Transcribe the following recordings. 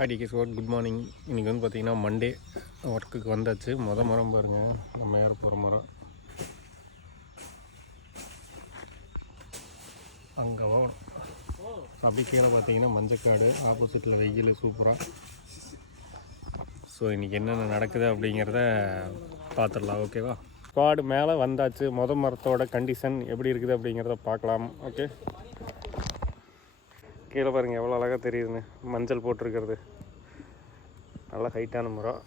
Hi decays what good morning. இன்றைக்கி வந்து பார்த்திங்கன்னா மண்டே ஒர்க்குக்கு வந்தாச்சு. மரம் பாருங்கள், நம்ம யார் போகிற மரம் அங்கே போகணும். அப்படி கீழே பார்த்தீங்கன்னா மஞ்சக்காடு, ஆப்போசிட்டில் வெயில் சூப்பராக. ஸோ இன்றைக்கி என்னென்ன நடக்குது அப்படிங்கிறத பார்த்துடலாம். ஓகேவா? ஸ்குவாடு மேலே வந்தாச்சு. மரத்தோட கண்டிஷன் எப்படி இருக்குது அப்படிங்கிறத பார்க்கலாம். ஓகே, கீழே பாருங்கள் எவ்வளோ அழகாக தெரியுதுன்னு. மஞ்சள் போட்டிருக்கிறது நல்லா ஹைட்டான மரம்.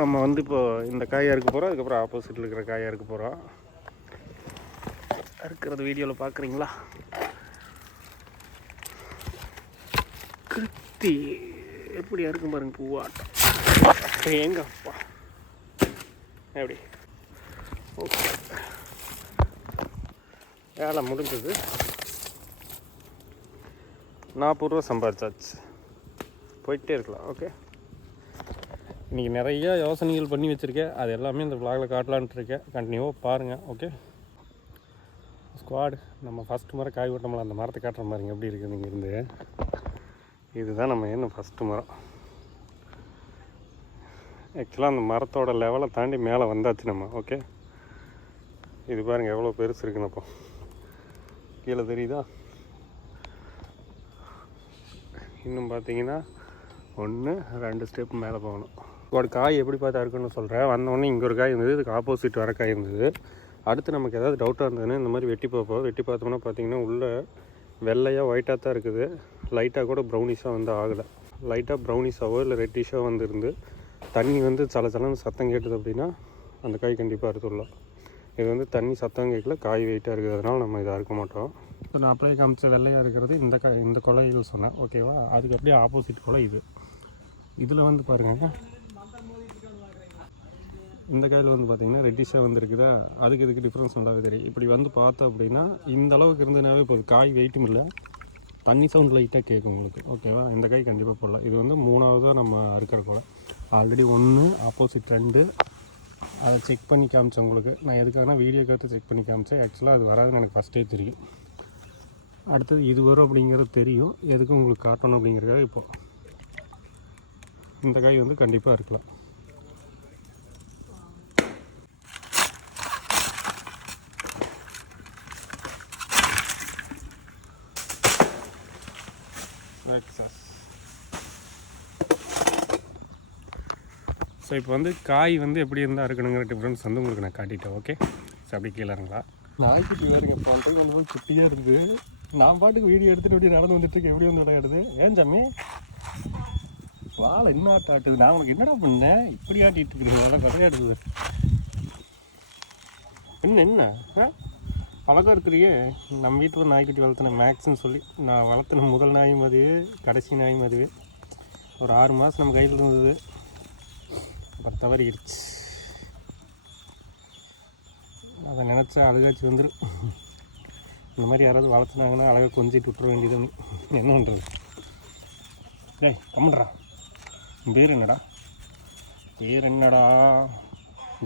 நம்ம வந்து இப்போது இந்த காயை அறுக்க போகிறோம். அதுக்கப்புறம் ஆப்போசிட்டில் இருக்கிற காயை அறுக்க போகிறோம். அறுக்கிறது வீடியோவில் பார்க்குறீங்களா? கிருத்தி எப்படி அறுக்கும் பாருங்க, பூவாட்டம். எங்கப்பா எப்படி? ஓகே, வேலை முடிஞ்சது. 40 ரூபா சம்பாதிச்சாச்சு. போயிட்டே இருக்கலாம். ஓகே, இன்றைக்கி நிறையா யோசனைகள் பண்ணி வச்சுருக்கேன். அது எல்லாமே இந்த விளாகில் காட்டலான்ட்டு இருக்கேன். கண்டினியூவாக பாருங்கள். ஓகே, ஸ்குவாடு நம்ம ஃபஸ்ட்டு மரம் காய் ஓட்டமில்ல, அந்த மரத்தை காட்டுற மாதிரிங்க எப்படி இருக்குது நீங்கள் இருந்து. இதுதான் நம்ம என்ன ஃபஸ்ட்டு மரம். ஆக்சுவலாக அந்த மரத்தோட லெவலை தாண்டி மேலே வந்தாச்சு நம்ம. ஓகே, இது பாருங்கள் எவ்வளோ பெருசு இருக்குன்னு. அப்போ கீழே தெரியுதா? இன்னும் பார்த்தீங்கன்னா 1 2 ஸ்டெப் மேலே போகணும். ஒரு காய் எப்படி பார்த்தா இருக்குன்னு சொல்கிறேன். வந்தோடனே இங்கே ஒரு காய் இருந்தது, இதுக்கு ஆப்போசிட் வர காய் இருந்தது. அடுத்து நமக்கு ஏதாவது டவுட்டாக இருந்ததுன்னு இந்த மாதிரி வெட்டி பார்ப்போம். வெட்டி பார்த்தோம்னா பார்த்தீங்கன்னா உள்ளே வெள்ளையாக ஒயிட்டாக தான் இருக்குது. லைட்டாக கூட ப்ரௌனிஷாக வந்து ஆகலை. லைட்டாக ப்ரௌனிஷாவோ இல்லை ரெட்டிஷாக வந்துருந்து தண்ணி வந்து சலன்னு சத்தம் கேட்டுது அப்படின்னா அந்த காய் கண்டிப்பாக அறுத்துடலாம். இது வந்து தண்ணி சத்தம் கேட்கல, காய் வெயிட்டாக இருக்குது. அதனால் நம்ம இதை அறுக்க மாட்டோம். இப்போ நான் அப்படியே காமிச்ச வெள்ளையாக இருக்கிறது இந்த கொலைகள் சொன்னேன். ஓகேவா? அதுக்கு அப்படியே ஆப்போசிட் கொலை இது. இதில் வந்து பாருங்க, இந்த காயில் வந்து பார்த்திங்கன்னா ரெட்டிஷாக வந்துருக்குதா. அதுக்கு இதுக்கு டிஃப்ரென்ஸ் நல்லாவே தெரியும். இப்படி வந்து பார்த்தோம் அப்படின்னா இந்த அளவுக்கு இருந்ததுனாவே இப்போ காய் வெயிட்டும் இல்லை, தண்ணி சவுண்ட் லைட்டாக கேட்கும் உங்களுக்கு. ஓகேவா? இந்த காய் கண்டிப்பாக போடலாம். இது வந்து 3ஆவதாக நம்ம அறுக்கிற கொலை. ஆல்ரெடி 1 ஆப்போசிட் 2 அதை செக் பண்ணி காமிச்சேன் உங்களுக்கு. நான் எதுக்காகனா வீடியோ கற்று செக் பண்ணி காமிச்சேன். ஆக்சுவலாக அது வராதுன்னு எனக்கு ஃபஸ்ட்டே தெரியும். அடுத்தது இது வரும் அப்படிங்கிறது தெரியும். எதுக்கும் உங்களுக்கு காட்டணும் அப்படிங்கிறதுக்காக இப்போது இந்த காய் வந்து கண்டிப்பாக இருக்கலாம். ஸோ இப்போ வந்து காய் வந்து எப்படி இருந்தால் இருக்கணுங்கிற டிஃப்ரென்ஸ் வந்து உங்களுக்கு நான் காட்டிட்டேன். ஓகே, ஸோ அப்படி கீழேங்களா நாய்க்குட்டி வேறுங்க. இப்போ வந்து வந்து குட்டியாக இருக்குது. நான் பாட்டுக்கு வீடியோ எடுத்துகிட்டு அப்படி நடந்து வந்துட்டு எப்படி வந்து விளையாடுது. ஏன் ஜாமி வாழை இன்னும் ஆட்டுது. நான் உனக்கு என்னடா பண்ணேன் இப்படி ஆட்டிகிட்டு இருக்கிறீங்க? விளையாடுது என்ன அழகாக இருக்கிறியே. நம்ம வீட்டில் நாய்க்குட்டி வளர்த்துனேன் மேக்ஸ்ன்னு சொல்லி. நான் வளர்த்துன முதல் நாய் அதுவே, கடைசி நாய் அதுவே. ஒரு 6 மாதம் நம்ம கையில் இருந்தது, அப்புறம் தவறிடுச்சு. அதை நினச்சா அழுகாச்சு வந்துடும். இந்த மாதிரி யாராவது வளர்த்துனாங்கன்னா அழகாக கொஞ்சிட்டு விட்டுற வேண்டியது. என்ன பண்ணுறது? டேய் கம்முன்றா. பேர் என்னடா? பேர் என்னடா?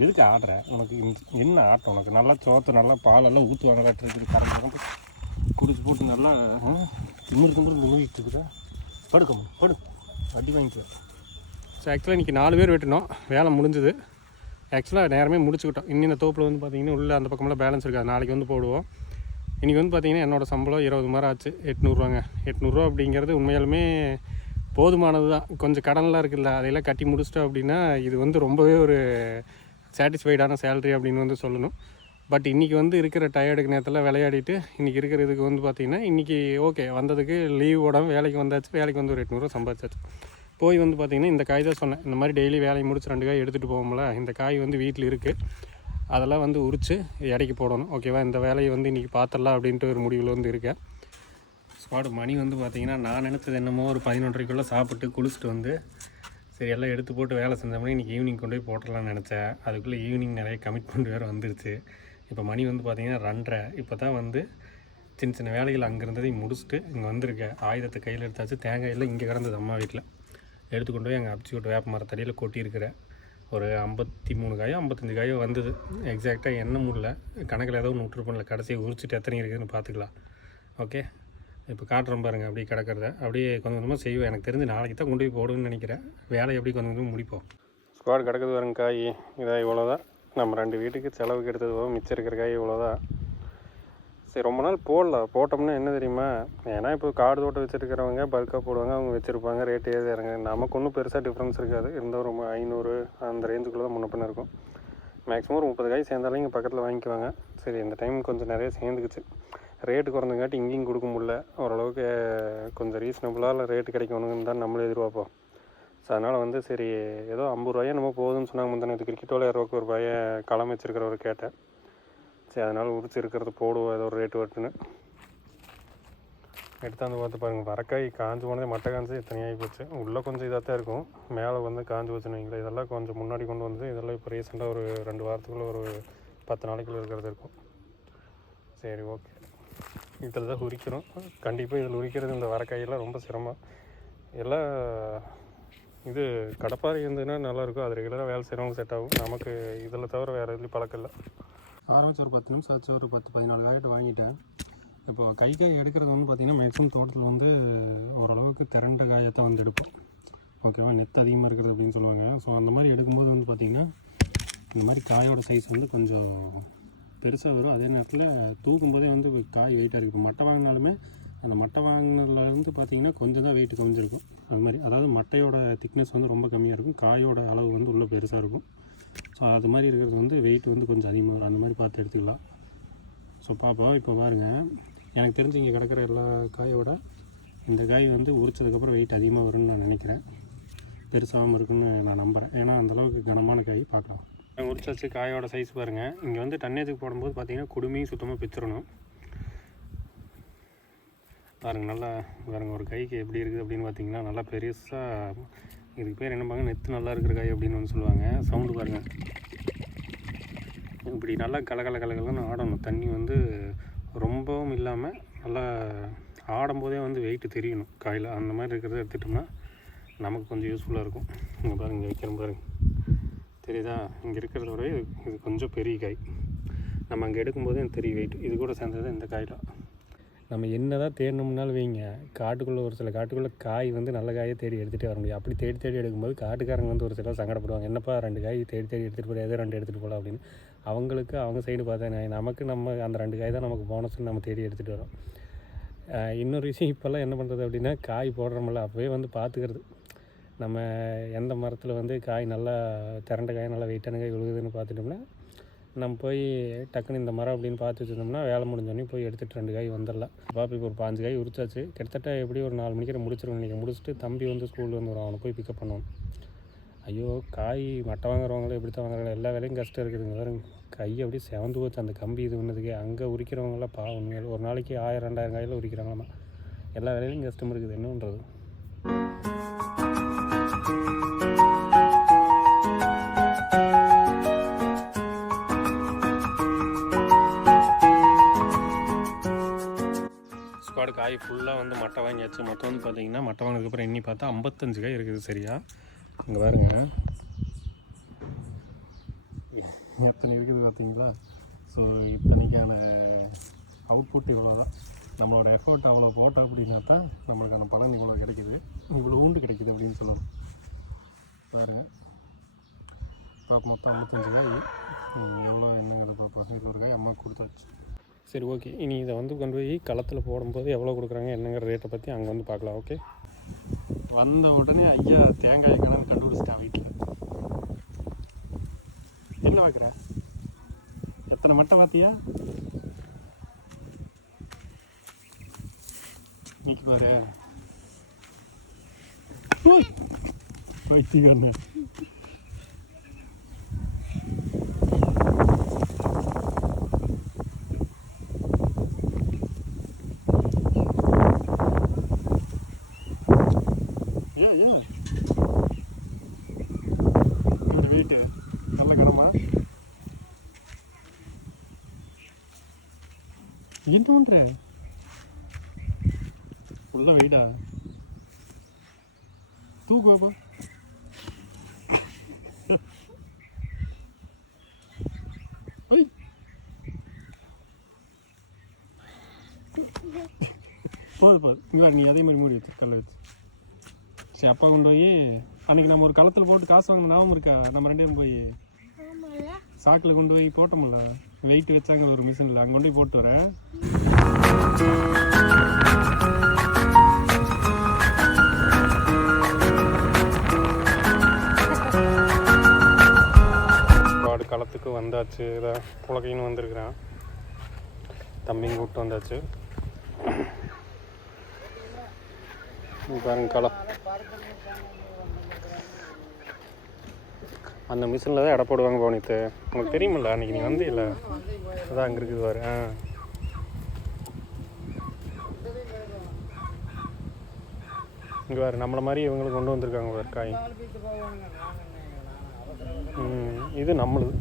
எதுக்கு ஆடுற? உனக்கு என்ன ஆட்டம்? உனக்கு நல்லா சோத்தை நல்லா பாலெல்லாம் ஊற்றி வாங்கலாட்டு இருக்குது. கரம்பு குடிச்சு போட்டு நல்லா திமிரு நுழுவிட்டு இருக்குதா? படு வட்டி வாங்கிக்குவேன். ஸோ ஆக்சுவலாக இன்றைக்கி 4 பேர் வெட்டினோம். வேலை முடிஞ்சது. ஆக்சுவலாக நேரமே முடிச்சுக்கிட்டோம். இன்னும் இந்த தோப்பில் வந்து பார்த்திங்கன்னா உள்ளே அந்த பக்கமெல்லாம் பேலன்ஸ் இருக்காது. நாளைக்கு வந்து போடுவோம். இன்றைக்கி வந்து பார்த்திங்கன்னா என்னோடய சம்பளம் 20 மரம் ஆச்சு. 800 800 அப்படிங்கிறது உண்மையாலுமே போதுமானது தான். கொஞ்சம் கடன்லாம் இருக்குல்ல, அதையெல்லாம் கட்டி முடிச்சிட்டோம் அப்படின்னா இது வந்து ரொம்பவே ஒரு சாட்டிஸ்ஃபைடான சேலரி அப்படின்னு வந்து சொல்லணும். பட் இன்றைக்கி வந்து இருக்கிற டயர்டுக்கு நேரத்தில் விளையாடிட்டு இன்றைக்கி இருக்கிற இதுக்கு வந்து பார்த்திங்கன்னா இன்றைக்கி ஓகே வந்ததுக்கு லீவ் போடாமல் வேலைக்கு வந்தாச்சு. வேலைக்கு வந்து ஒரு 800 சம்பாதிச்சாச்சு. போய் வந்து பார்த்திங்கன்னா இந்த காய் தான் சொன்னேன். இந்த மாதிரி டெய்லி வேலையை முடிச்சு 2 காய் எடுத்துகிட்டு போவோம்ல, இந்த காய் வந்து வீட்டில் இருக்குது. அதெல்லாம் வந்து உரித்து எடைக்கு போடணும். ஓகேவா? இந்த வேலையை வந்து இன்றைக்கி பார்த்துடலாம் அப்படின்ட்டு ஒரு முடிவில் வந்து இருக்கேன். ஸ்குவாடு மணி வந்து பார்த்திங்கன்னா நான் நினச்சது என்னமோ ஒரு 11:30க்குள்ளே சாப்பிட்டு குளிச்சுட்டு வந்து சரி எல்லாம் எடுத்து போட்டு வேலை செஞ்சோம்னா இன்றைக்கி ஈவினிங் கொண்டு போய் போட்டுடலான்னு நினச்சேன். அதுக்குள்ளே ஈவினிங் நிறைய கமிட்மெண்ட் வேறு வந்துருச்சு. இப்போ மணி வந்து பார்த்திங்கன்னா 2:30. இப்போ தான் வந்து சின்ன வேலைகள் அங்கே இருந்ததையும் முடிச்சுட்டு இங்கே வந்திருக்கேன். ஆயுதத்தை கையில் எடுத்தாச்சு. தேங்காயெல்லாம் இங்கே கிடந்தது அம்மா வீட்டில். எடுத்துக்கொண்டு போய் எங்கள் அப்ச்சி விட்டு வேப்ப மரத்தடியில் கொட்டியிருக்கிறேன். ஒரு 53 காயோ 55 காயோ வந்தது. எக்ஸாக்டாக எண்ண முடியல, கணக்கில் ஏதோ ஒன்று விட்டுருப்போம்ல. கடைசியை உரிச்சிட்டு எத்தனை இருக்குதுன்னு பார்த்துக்கலாம். ஓகே, இப்போ காட்டுறோம் பாருங்கள் அப்படியே கிடக்கிறத அப்படியே கொஞ்சம் கொஞ்சமாக செய்வேன். எனக்கு தெரிஞ்சு நாளைக்கு தான் கொண்டு போய் போடுவேன்னு நினைக்கிறேன். வேலை எப்படி கொஞ்சம் கொஞ்சமாக முடிப்போம். ஸ்குவாட் கிடக்குது பாருங்க காய். இதாக இவ்வளோதான். நம்ம 2 வீட்டுக்கு செலவுக்கு எடுத்தது போக மிச்சம் இருக்கிற காய் இவ்வளோதான். சரி, ரொம்ப நாள் போட்டோம்னா என்ன தெரியுமா, ஏன்னா இப்போ காடு தோட்டம் வச்சுருக்கிறவங்க பல்காக போடுவாங்க, அவங்க வச்சுருப்பாங்க, ரேட்டு ஏது இறங்க. நமக்கு ஒன்றும் பெருசாக டிஃப்ரென்ஸ் இருக்காது. இருந்தால் ஒரு 500 அந்த ரேஞ்சுக்குள்ளே தான் முன்ன பின்ன இருக்கும். மேக்ஸிமம் ஒரு 30 காய் சேர்ந்தாலும் இங்கே பக்கத்தில் வாங்கிக்குவாங்க. சரி, இந்த டைம் கொஞ்சம் நிறைய சேர்ந்துக்குச்சு. ரேட்டு குறைஞ்சங்காட்டி இங்கேயும் கொடுக்க முடியல. ஓரளவுக்கு கொஞ்சம் ரீசனபுளாக ரேட்டு கிடைக்கணுன்னு தான் நம்மளே எதிர்பார்ப்போம். ஸோ அதனால் சரி ஏதோ 50 ரூபாயே நம்ம போகுதுன்னு சொன்னாங்க. முந்தானே இது கிரிக்கெட் விளையாடுறதுக்கு ஒரு ரூபாயை களம் வச்சுருக்கிறவர் கேட்டேன். சரி, அதனால் உரிச்சு இருக்கிறது போடுவோம் ஏதோ ஒரு ரேட்டு வருட்டுன்னு எடுத்தாந்து பார்த்து பாருங்கள். வரக்காய் காஞ்சி போனதே மட்டை காஞ்சி எத்தனையாகி போச்சு. உள்ளே கொஞ்சம் இதாக தான் இருக்கும், மேலே காஞ்சி போச்சுன்னு வைங்களேன். இதெல்லாம் கொஞ்சம் முன்னாடி கொண்டு வந்து இதெல்லாம் இப்போ ரீசெண்டாக ஒரு 2 வாரத்துக்குள்ளே ஒரு 10 நாளைக்குள்ளே இருக்கிறது இருக்கும். சரி, ஓகே. இதில் தான் உரிக்கிறோம். கண்டிப்பாக இதில் உரிக்கிறது இந்த வரக்காயெல்லாம் ரொம்ப சிரமம். எல்லாம் இது கடப்பாறை இருந்ததுன்னா நல்லாயிருக்கும். அது ரெகுலராக வேலை செய்கிறவங்க செட் ஆகும். நமக்கு இதில் தவிர வேறு எதுலேயும் பழக்கம் இல்லை. ஆரம்பிச்சு ஒரு 10 நிமிஷம் ஆச்சு. ஒரு 10-14 காய்கிட்ட வாங்கிட்டேன். இப்போ காய் எடுக்கிறது பார்த்திங்கன்னா மேக்ஸிமம் தோட்டத்தில் ஓரளவுக்கு திரண்ட காயத்தை எடுப்போம். ஓகேவா, நெத்து அதிகமாக இருக்கிறது அப்படின்னு சொல்லுவாங்க. ஸோ அந்த மாதிரி எடுக்கும்போது பார்த்திங்கன்னா இந்த மாதிரி காயோட சைஸ் கொஞ்சம் பெருசாக வரும். அதே நேரத்தில் தூக்கும்போதே காய் வெயிட்டாக இருக்குது. இப்போ மட்டை வாங்கினாலுமே அந்த மட்டை வாங்கினதுலேருந்து பார்த்திங்கன்னா கொஞ்சம் தான் வெயிட் குறைஞ்சிருக்கும். அது மாதிரி அதாவது மட்டையோட திக்னஸ் ரொம்ப கம்மியாக இருக்கும், காயோட அளவு உள்ளே பெருசாக இருக்கும். ஸோ அது மாதிரி இருக்கிறது வெயிட் கொஞ்சம் அதிகமாக வரும். அந்த மாதிரி பார்த்து எடுத்துக்கலாம். ஸோ பார்ப்போம். இப்போ பாருங்கள், எனக்கு தெரிஞ்சு இங்கே கிடக்கிற எல்லா காயோட இந்த காய் உரிச்சதுக்கப்புறம் வெயிட் அதிகமாக வரும்னு நான் நினைக்கிறேன். பெருசாகவும் இருக்குன்னு நான் நம்புகிறேன். ஏன்னா அந்தளவுக்கு கனமான காய். பார்க்கலாம். உரிச்சாச்சு. காயோட சைஸ் பாருங்கள். இங்கே டன்னேஜுக்கு போடும்போது பார்த்திங்கன்னா குடுமையும் சுத்தமாக பிச்சிடணும். பாருங்கள், நல்லா பாருங்கள் ஒரு கைக்கு எப்படி இருக்குது அப்படின்னு பார்த்திங்கன்னா நல்லா பெருசாக. இதுக்கு பேர் என்னப்பாங்க, நெத்து நல்லா இருக்கிற காய் அப்படின்னு சொல்லுவாங்க. சவுண்டு பாருங்கள். இப்படி நல்லா கலகலன்னு ஆடணும். தண்ணி ரொம்பவும் இல்லாமல் நல்லா ஆடும்போதே வெயிட்டு தெரியணும் காயில். அந்த மாதிரி இருக்கிறத எடுத்துட்டோம்னா நமக்கு கொஞ்சம் யூஸ்ஃபுல்லாக இருக்கும். இங்கே பாருங்கள், இங்கே வைக்கிறோம் பாருங்கள், தெரியுதா? இங்கே இருக்கிறத விட இது கொஞ்சம் பெரிய காய். நம்ம அங்கே எடுக்கும்போதே தெரியும் வெயிட். இது கூட சேர்ந்தது இந்த காயில். நம்ம என்ன தான் தேடணும்னாலும் வைங்க, காட்டுக்குள்ளே ஒரு சில காட்டுக்குள்ளே காய் நல்ல காயை தேடி எடுத்துகிட்டே வர முடியும். அப்படி தேடி எடுக்கும்போது காட்டுக்காரங்க ஒரு சிலர் சங்கடப்படுவாங்க. என்னப்பா 2 காய் தேடி எடுத்துகிட்டு போய் ஏதோ 2 எடுத்துகிட்டு போகலாம் அப்படின்னு. அவங்களுக்கு அவங்க சைடு பார்த்தா நமக்கு நம்ம அந்த 2 காய் தான் நமக்கு போனஸ்ன்னு நம்ம தேடி எடுத்துகிட்டு வரோம். இன்னொரு விஷயம், இப்போல்லாம் என்ன பண்ணுறது அப்படின்னா, காய் போடுறோம்ல அப்போவே பார்த்துக்கிறது. நம்ம எந்த மரத்தில் காய் நல்லா திரண்ட காய் நல்லா வெயிட்டான காய் விழுகுதுன்னு பார்த்துட்டோம்னா நம்ம போய் டக்குன்னு இந்த மரம் அப்படின்னு பார்த்து வச்சுருந்தோம்னா வேலை முடிஞ்சோடனே போய் எடுத்துகிட்டு 2 காய் வந்துடலாம். பாப்பா இப்போ ஒரு 5 காய் உரிச்சாச்சு. கிட்டத்தட்ட எப்படி ஒரு 4 மணிக்கு முடிச்சிருவோம். இன்றைக்கி முடிச்சுட்டு தம்பி ஸ்கூலில் வரும், அவனை போய் பிக்கப் பண்ணுவோம். ஐயோ, காய் மட்டை வாங்குறவங்களும் எப்படி தான் வாங்குறாங்க, எல்லா வேலையும் கஷ்டம் இருக்குதுங்க. வேறு கை அப்படியே செவந்து போச்சு அந்த கம்பி இது ஒன்றுதுக்கே. அங்கே உரிக்கிறவங்களாம் உண்மையில் ஒரு நாளைக்கு 1000-2000 காயில் உரிக்கிறாங்களாம்மா. எல்லா வேலையிலையும் கஷ்டம் இருக்குது. என்ன பண்ணுறது? ஸ்குவாடு காய் ஃபுல்லாக மட்டை வாங்கியாச்சு. மொத்தம் பார்த்திங்கன்னா மட்டை வாங்கினதுக்கப்புறம் எண்ணி பார்த்தா 55 காய் இருக்குது. சரியா? இங்கே பாருங்க எத்தனை இருக்குது பார்த்தீங்களா? ஸோ இத்தனைக்கான அவுட்புட் இவ்வளோ தான். நம்மளோட எஃபர்ட் அவ்வளோ போட்டோம் அப்படின்னா தான் நம்மளுக்கான பலன் இவ்வளோ கிடைக்குது, இவ்வளோ உண்டு கிடைக்குது அப்படின்னு சொல்லணும். பாருங்க, பார்ப்போம். மொத்தம் 55 காய். எவ்வளோ என்னங்கிறத பார்ப்போம். இது ஒரு காய் அம்மா கொடுத்தாச்சு. சரி, ஓகே. இனி இதை கொண்டு போய் களத்தில் போடும்போது எவ்வளோ கொடுக்குறாங்க என்னங்கிற ரேட்டை பற்றி அங்கே பார்க்கலாம். ஓகே. வந்த உடனே ஐயா தேங்காயை கணக்கு கண்டுபிடிச்சிட்டான் வீட்டில். என்ன வைக்கிற? எத்தனை மட்டை பார்த்தியா? நீக்கி பாரு. வைத்திகண்ண இந்த வெயிட்டு நல்ல கடமா. என்ன பண்ற? ஃபுல்லாக வெயிட்டா? தூக்கு பாப்பா. போதும் இங்கே நீ அதே மாதிரி மூடி வச்சு கல்லை வச்சு. சரி அப்பா கொண்டு போய் அன்றைக்கி நம்ம ஒரு களத்தில் போட்டு காசு வாங்கின ஞாபகம் இருக்கா? நம்ம 2 பேரும் போய் சாக்கில் கொண்டு போய் போட்டோம்ல, வெயிட் வச்சாங்க ஒரு மிஷினில், அங்கே கொண்டு போய் போட்டு வரேன். களத்துக்கு வந்தாச்சு. இதை புலகைன்னு வந்திருக்கிறேன், தம்பிங்க கூப்பிட்டு வந்தாச்சு. பாருங்க களம், அந்த மிஷினில் தான் எடை போடுவாங்க பவனித்து. உங்களுக்கு தெரியுமில்ல, அன்றைக்கி நீ வந்து இல்லை அதான் அங்கே இருக்குது பாரு. இங்கே பாரு, நம்மளை மாதிரி இவங்களுக்கு கொண்டு வந்திருக்காங்க பாரு காய். இது நம்மளுது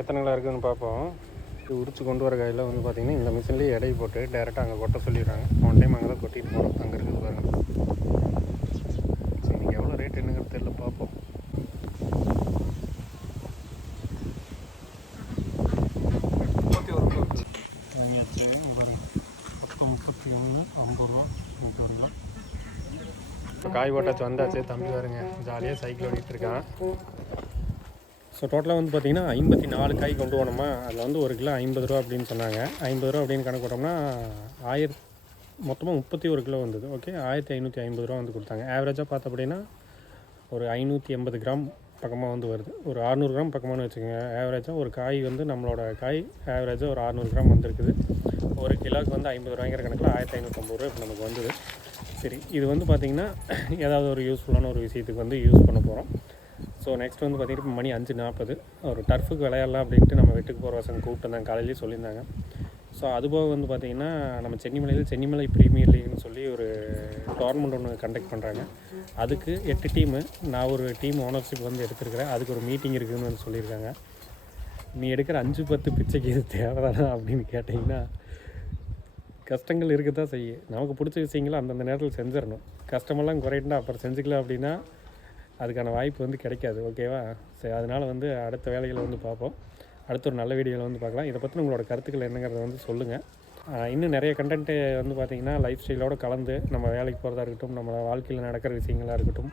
எத்தனை கிலோ இருக்குதுன்னு பார்ப்போம். இது உரிச்சு கொண்டு வர காயில் வந்து பார்த்திங்கன்னா இந்த மிஷின்லேயே எடை போட்டு டைரெக்டாக அங்கே கொட்ட சொல்லிடுறாங்க. ஒன் டைம் அங்கே தான் கொட்டிட்டு போகிறோம். அங்கே இருக்குது பாருங்கள். சரி, நீங்கள் எவ்வளோ ரேட் என்னங்கிறது தெரியல, பார்ப்போம். வாங்கியாச்சு. இங்கே பாருங்கள், மொத்தம் 31 50 ரூபா 2 கிலோ. இப்போ காய் போட்டாச்சு, வந்தாச்சு. தம்பி பாருங்க ஜாலியாக சைக்கிள் ஓடிட்டு இருக்கான். ஸோ டோட்டலாக வந்து பார்த்திங்கன்னா 54 காய் கொண்டு போனோமா. அதில் வந்து 1 கிலோ 50 ரூபா அப்படின்னு சொன்னாங்க. 50 ரூபா அப்படின்னு கணக்கு போட்டோம்னா மொத்தமாக 31 கிலோ வந்தது. ஓகே, 1550 ரூபா வந்து கொடுத்தாங்க. ஆவரேஜாக பார்த்த அப்படின்னா ஒரு 580 கிராம் பக்கமாக வந்து வருது. ஒரு 600 கிராம் பக்கமானு வச்சுக்கோங்க. ஆவரேஜாக ஒரு காய் வந்து நம்மளோட காய் ஆவரேஜாக ஒரு 600 கிராம் வந்துருக்குது. 1 கிலோவுக்கு வந்து 50 ரூபாய்ங்கிற கணக்கில் 1550 ரூபா இப்போ நமக்கு வந்தது. சரி, இது வந்து பார்த்திங்கன்னா ஏதாவது ஒரு யூஸ்ஃபுல்லான ஒரு விஷயத்துக்கு வந்து யூஸ் பண்ண போகிறோம். ஸோ நெக்ஸ்ட் வந்து பார்த்திங்கன்னா இப்போ மணி 5:40. ஒரு டர்ஃபுக்கு விளையாடலாம் அப்படின்ட்டு நம்ம வீட்டுக்கு போகிற பசங்க கூப்பிட்டு வந்தாங்க, காலையிலேயே சொல்லியிருந்தாங்க. ஸோ அதுபோக வந்து பார்த்திங்கன்னா நம்ம சென்னிமலை ப்ரீமியர் லீக்னு சொல்லி ஒரு டோர்னமெண்ட் ஒன்று கண்டக்ட் பண்ணுறாங்க. அதுக்கு 8 டீமு, நான் ஒரு டீம் ஓனர்ஷிப் வந்து எடுத்துருக்கிறேன். அதுக்கு ஒரு மீட்டிங் இருக்குதுன்னு வந்து சொல்லியிருக்காங்க. நீ எடுக்கிற 5-10 பிச்சைக்கு இது தேவைதானா அப்படின்னு கேட்டிங்கன்னா கஷ்டங்கள் இருக்க தான் செய்யும். நமக்கு பிடிச்ச விஷயங்களை அந்தந்த நேரத்தில் செஞ்சிடணும். கஷ்டமெல்லாம் குறையிட்டா அப்புறம் செஞ்சுக்கலாம் அப்படின்னா அதுக்கான வாய்ப்பு வந்து கிடைக்காது. ஓகேவா? சரி, அதனால் வந்து அடுத்த வேலைகளை வந்து பார்ப்போம். அடுத்த ஒரு நல்ல வீடியோவில் வந்து பார்க்கலாம். இதை பற்றி உங்களோட கருத்துக்கள் என்னங்கிறத வந்து சொல்லுங்கள். இன்னும் நிறைய கண்டென்ட்டு வந்து பார்த்திங்கன்னா லைஃப் ஸ்டைலோடு கலந்து நம்ம வேலைக்கு போகிறதா இருக்கட்டும், நம்ம வாழ்க்கையில் நடக்கிற விஷயங்களாக இருக்கட்டும்,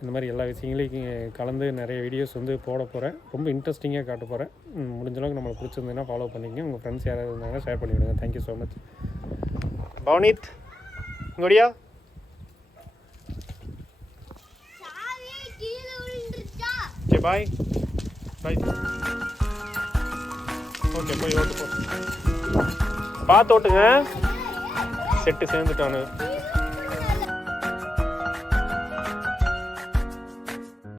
இந்த மாதிரி எல்லா விஷயங்களையும் கலந்து நிறைய வீடியோஸ் வந்து போட போகிறேன். ரொம்ப இன்ட்ரெஸ்டிங்காக காட்ட போகிறேன். முடிஞ்சளவுக்கு நம்மளுக்கு பிடிச்சிருந்ததுன்னா ஃபாலோ பண்ணிக்கங்க. உங்கள் ஃப்ரெண்ட்ஸ் யாராவது இருந்தாங்கன்னா ஷேர் பண்ணிவிடுங்க. Thank you so much. பவனித் இங்கோடியா. சரி, பாய் பாய். ஓகே, போய் ஓட்டு போ, பார்த்து ஓட்டுங்க. செட்டு சேர்ந்துட்டானு.